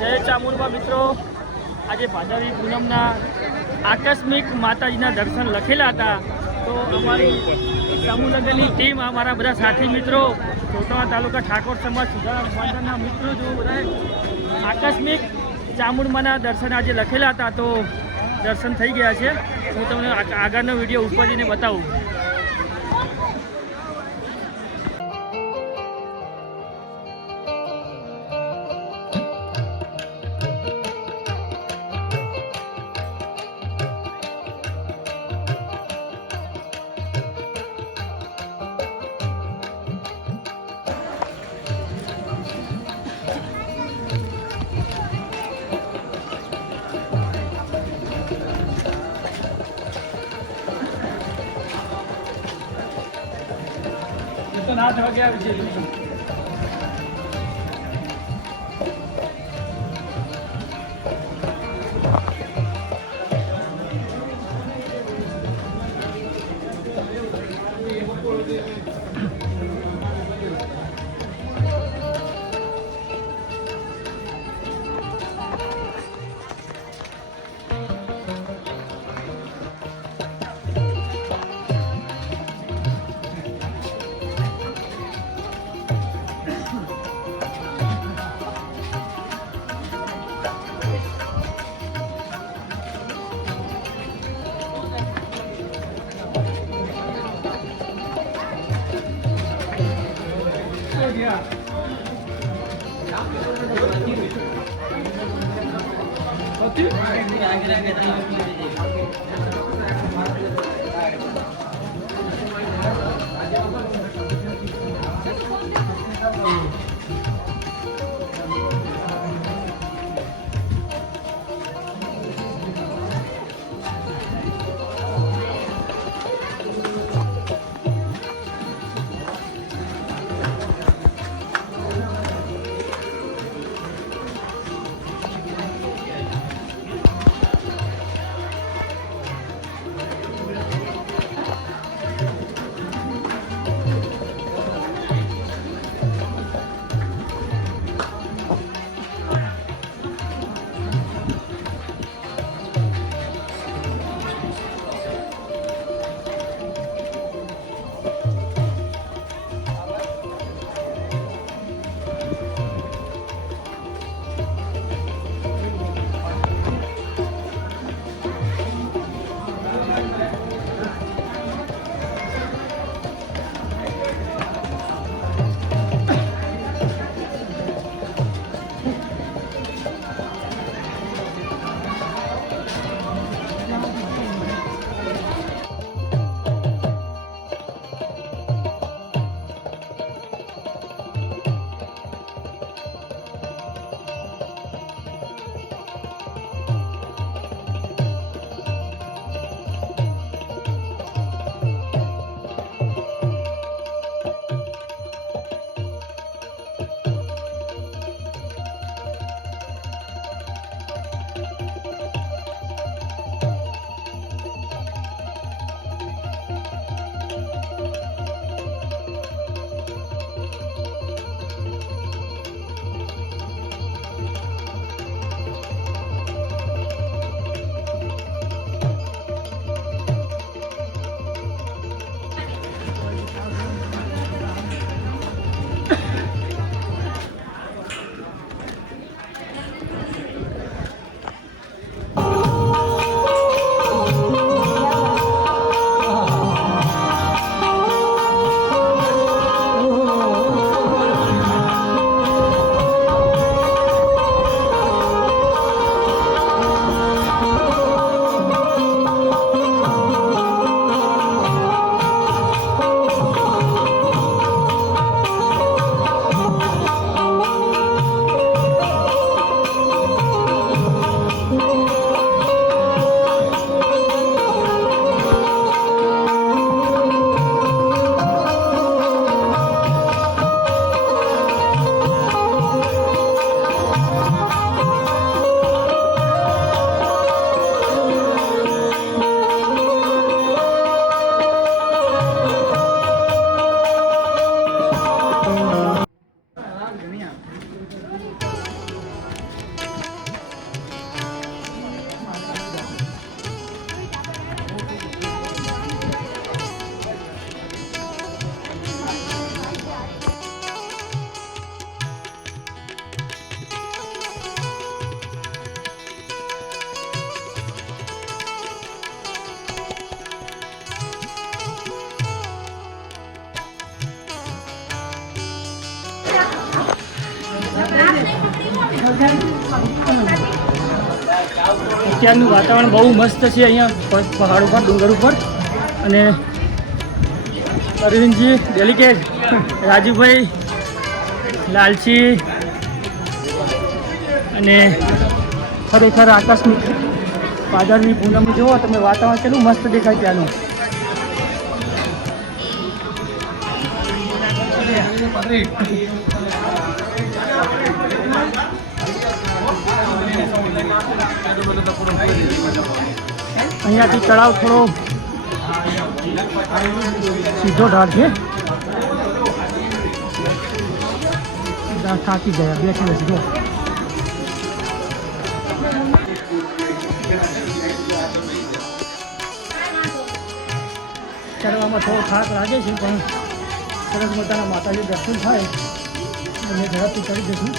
જય ચામુંડમાં મિત્રો, આજે ભાદરવી પૂનમના આકસ્મિક માતાજીના દર્શન લખેલા હતા. તો અમારી સમૂહલગ્નની ટીમ, અમારા બધા સાથી મિત્રો, ચોટાણા તાલુકા ઠાકોર સમાજ સુધારા સમાજના મિત્રો જો બધા આકસ્મિક ચામુંડમાના દર્શન આજે લખેલા હતા. તો દર્શન થઈ ગયા છે. હું તમને આગળનો વિડીયો ઉપર જઈને બતાવું. તો ના થવા ગયા વિજય અત્યારનું વાતાવરણ બહુ મસ્ત છે અહીંયા પહાડ ઉપર, ડુંગર ઉપર. અને અરવિંદજી ડેલિકેટ, રાજુભાઈ, લાલચી અને ખરેખર આકસ્મિક ભાદરવી પૂનમ જુઓ તમે, વાતાવરણ કેટલું મસ્ત દેખાય ત્યાંનું. અહીંયાથી તળાવ થોડો સીધો ઢાળ છે. થાકી ગયા, બેસી સીધો. ચડવામાં થોડો થાક લાગે છે, પણ સરસ મજાના માતાજી દર્શન થાય અને ઝડપથી ચડી જશું.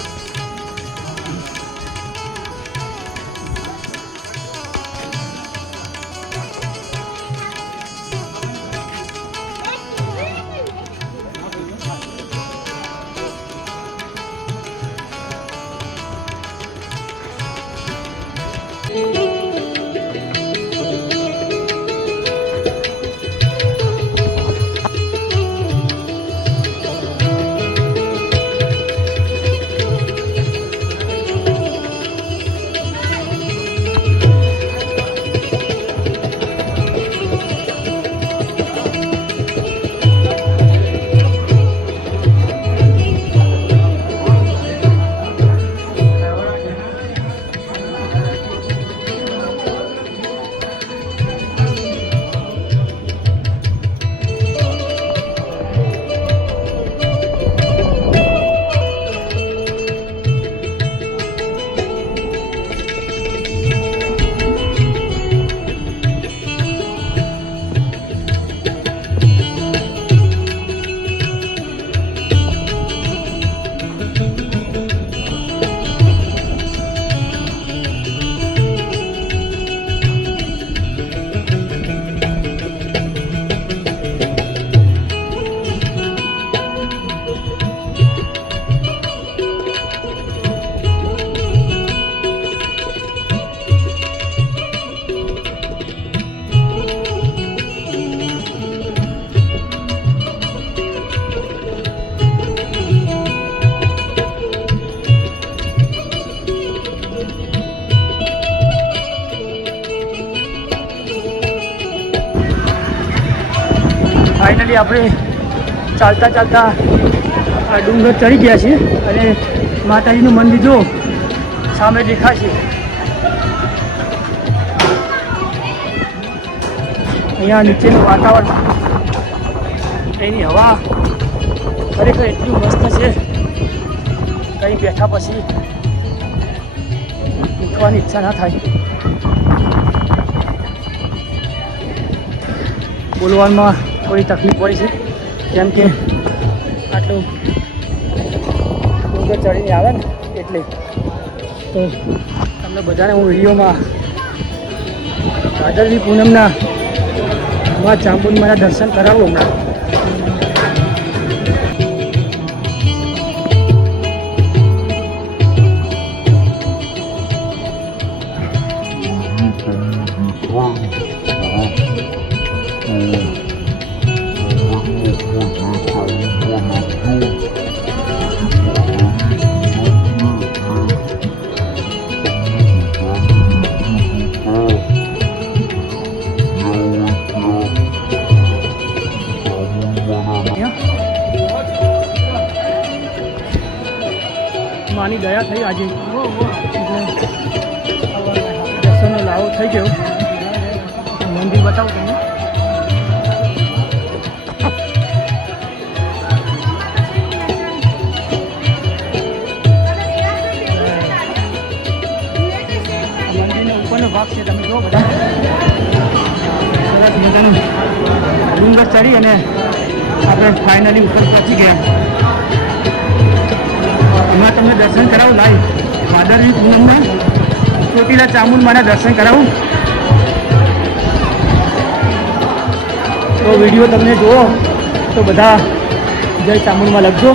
ફાઇનલી આપણે ચાલતા ચાલતા આ ડુંગર ચડી ગયા છીએ અને માતાજીનું મંદિર જો સામે દેખાશે. અહીંયા નીચેનું વાતાવરણ, એની હવા ખરેખર એટલું મસ્ત છે, કંઈ બેઠા પછી ઉઠવાની ઈચ્છા ના થાય. બોલવામાં થોડી તકલીફ પડી છે, કેમ કે આટલું ડુંગર ચડીને આવે ને એટલે. તો તમને બધાને હું વિડીયોમાં ભાદરવી પૂનમના માં ચામુંડમાના દર્શન કરાવું હમણાં. માની દયા થઈ આજે, દર્શનનો લાવો થઈ ગયો. મંદિર બતાવું તમને. મંદિરનો ઉપરનો ભાગ છે, તમે જુઓ બધા. સરસ મજાનું ડુંગર ચડી અને આપણે ફાઇનલી ઉપર પહોંચી ગયા. એમાં તમને દર્શન કરાવું લાઈવ ભાદરવી પૂનમના ચોટીલા ચામુંડમાના દર્શન કરાવું. તો વિડીયો તમને જુઓ તો બધા જય ચામુંડમાં લખજો.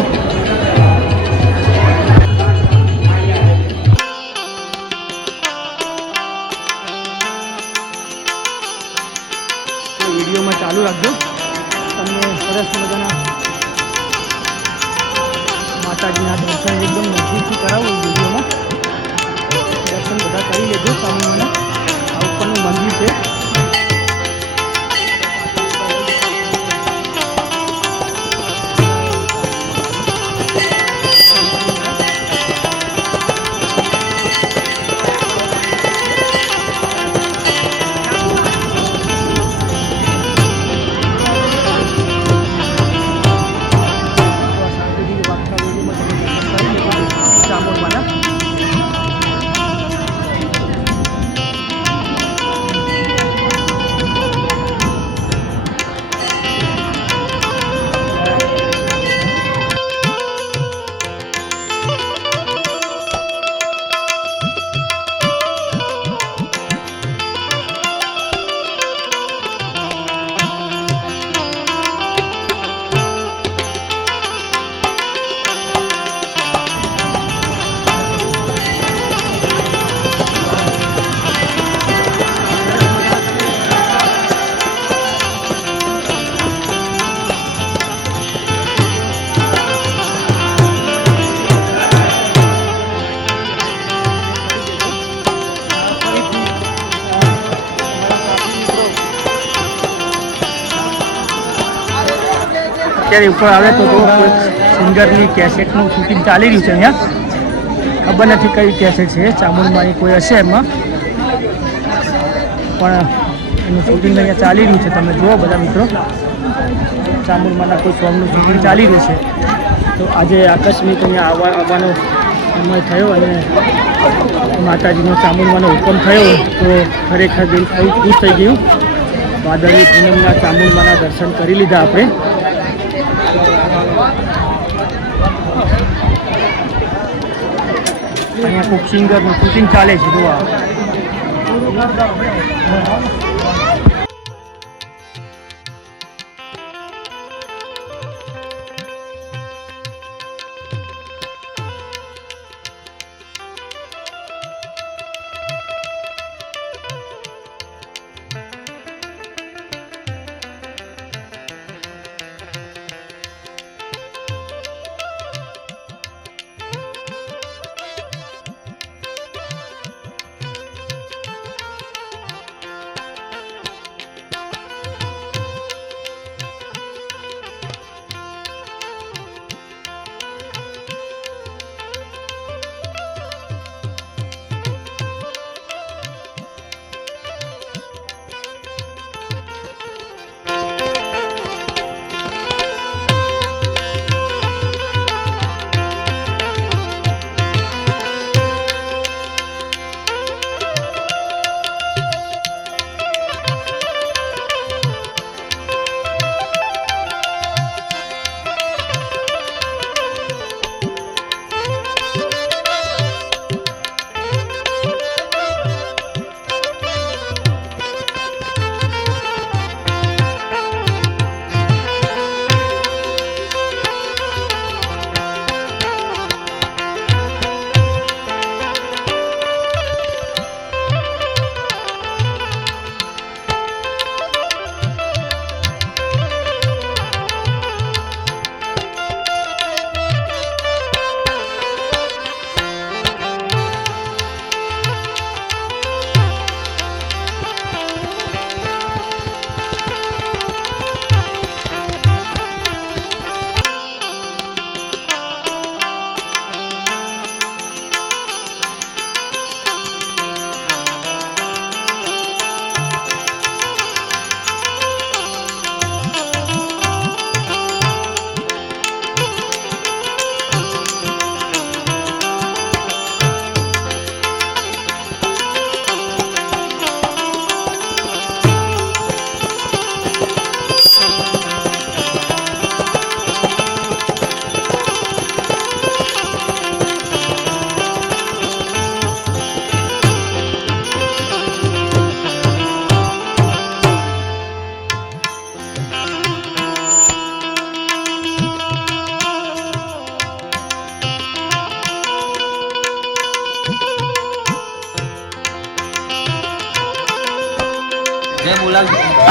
દર્શન એકદમ નજીકથી કરાવું વિડીયોમાં. દર્શન બધા કરી લેજો. ચામુંડાના આ ઉપરનું મંદિર છે. અત્યારે ઉપર આવે તો સિંગરની કેસેટનું શૂટિંગ ચાલી રહ્યું છે અહીંયા. ખબર નથી કઈ કેસેટ છે, ચામુંડમાની કોઈ હશે એમાં, પણ એનું શૂટિંગ અહીંયા ચાલી રહ્યું છે. તમે જુઓ બધા મિત્રો, ચામુંડમાના કોઈ સોંગનું શૂટિંગ ચાલી રહ્યું છે. તો આજે આકસ્મિક અહીંયા આવવાનો સમય થયો અને માતાજીનો ચામુંડમાનો હુકમ થયો તો ખરેખર દિલ ખુશ થઈ ગયું. ભાદરવી પૂનમના ચામુંડમાના દર્શન કરી લીધા આપણે. અહીંયા કોઈક સિંગરનું શૂટિંગ ચાલે છે જોવા.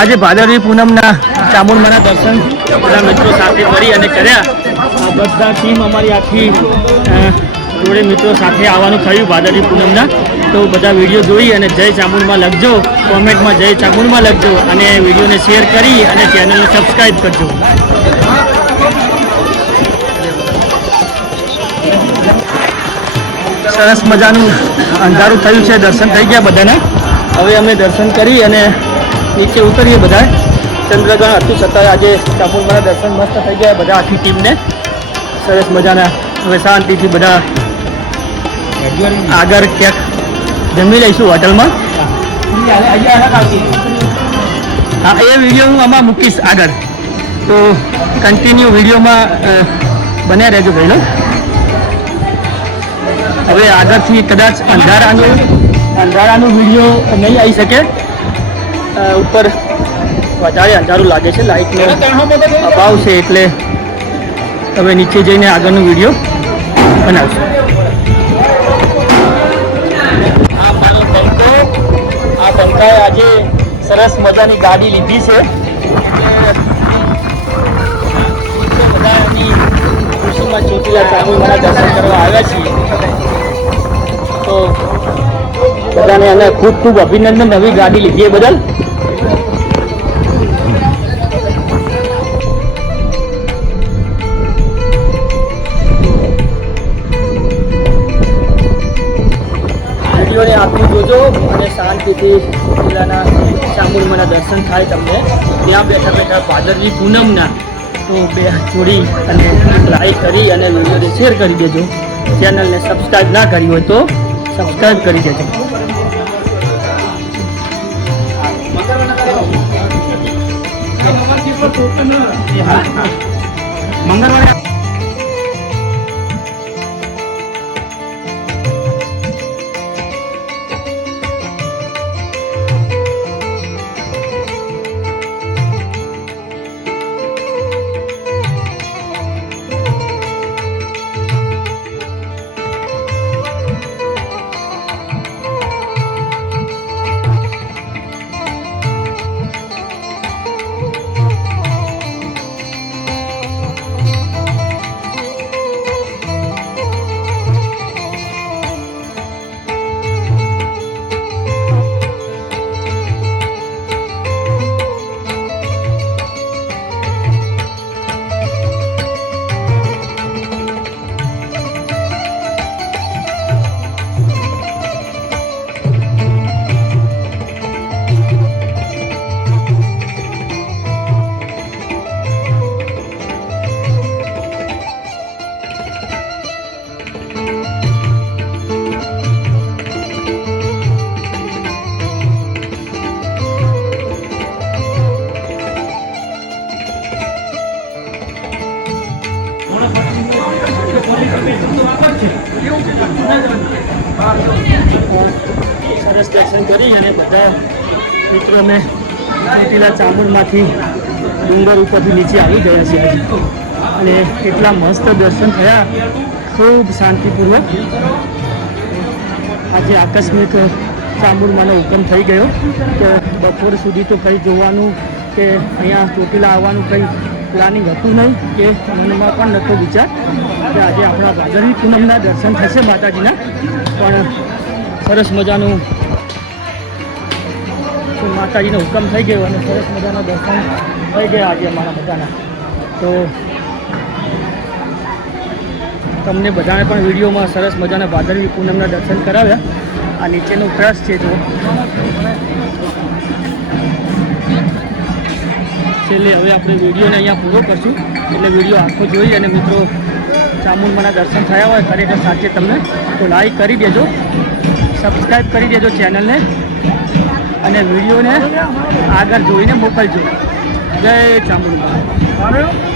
આજે ભાદરવી પૂનમના ચામુંડમાના દર્શન બધા મિત્રો સાથે ફરી અને કર્યા. બધા ટીમ અમારી આખી જોડે મિત્રો સાથે આવવાનું થયું ભાદરવી પૂનમના. તો બધા વિડીયો જોઈ અને જય ચામુંડમાં લખજો, કોમેન્ટમાં જય ચામુંડમાં લખજો અને વિડીયોને શેર કરી અને ચેનલને સબસ્ક્રાઈબ કરજો. સરસ મજાનું અંધારું થયું છે, દર્શન થઈ ગયા બધાના. હવે અમે દર્શન કરી અને નીચે ઉતરીએ બધા. ચંદ્રગ્રહણ હતું છતાં આજે ચામુંડમાના દર્શન મસ્ત થઈ ગયા બધા, આખી ટીમને સરસ મજાના. હવે શાંતિથી બધા આગળ ક્યાંક જમી લઈશું હોટલમાં. હા, એ વિડીયો હું આમાં મૂકીશ આગળ, તો કન્ટિન્યુ વિડીયોમાં બન્યા રહેજો ભાઈલો. હવે આગળથી કદાચ અંધારાનું વિડીયો નહીં આવી શકે, ઉપર વધારે અંધારું લાગે છે, લાઇટનો અભાવ છે, એટલે હવે નીચે જઈને આગળનો વિડીયો બનાવશું. આ બંકાએ આજે સરસ મજાની ગાડી લીધી છે, બધા એની ખુશીમાં ચોટીલા ચામુંડમાના દર્શન કરવા આવ્યા છીએ. તો બધાને એને ખૂબ ખૂબ અભિનંદન નવી ગાડી લીધી એ બદલ. વિડીયોને આખું જોજો અને શાંતિથી જિલ્લાના ચામુંડમાના દર્શન થાય તમને. ત્યાં બેઠા બેઠા ભાદરવી પૂનમના તો બે જોડી અને લાઈક કરી અને વિડીયોને શેર કરી દેજો. ચેનલને સબસ્ક્રાઈબ ના કરી હોય તો સબસ્ક્રાઈબ કરી દેજો. મંગળવારે સરસ દર્શન કરી અને બધા મિત્રો અમે ચોટીલા ચામુંડમાંથી ડુંગર ઉપરથી નીચે આવી ગયા છીએ આજે. અને કેટલા મસ્ત દર્શન થયા, ખૂબ શાંતિપૂર્વક. આજે આકસ્મિક ચામુંડમાનો હુકમ થઈ ગયો કે બપોર સુધી તો કંઈ જોવાનું કે અહીંયા ચોટીલા આવવાનું કંઈ પ્લાનિંગ હતું નહીં, કે મનમાં પણ નહોતો વિચાર કે આજે આપણા ભાદરવી પૂનમના દર્શન થશે માતાજીના. પણ સરસ મજાનું માતાજીનો હુકમ થઈ ગયો અને સરસ મજાના દર્શન થઈ ગયા આજે અમારા બધાના. તો તમને બધાને પણ વિડીયોમાં સરસ મજાના ભાદરવી પૂનમના દર્શન કરાવ્યા. આ નીચેનું ટ્રસ્ટ છે, જો છેલ્લે હવે આપણે વિડીયોને અહીંયા પૂરો કરશું, એટલે વિડીયો આખો જોઈ અને મિત્રો ચામુંડમાના દર્શન થયા હોય ખરેખર સાચે તમને તો લાઈક કરી દેજો, સબસ્ક્રાઈબ કરી દેજો ચેનલને અને વિડીયોને આગળ જોઈને મોકલજો. જય ચામુંડમા.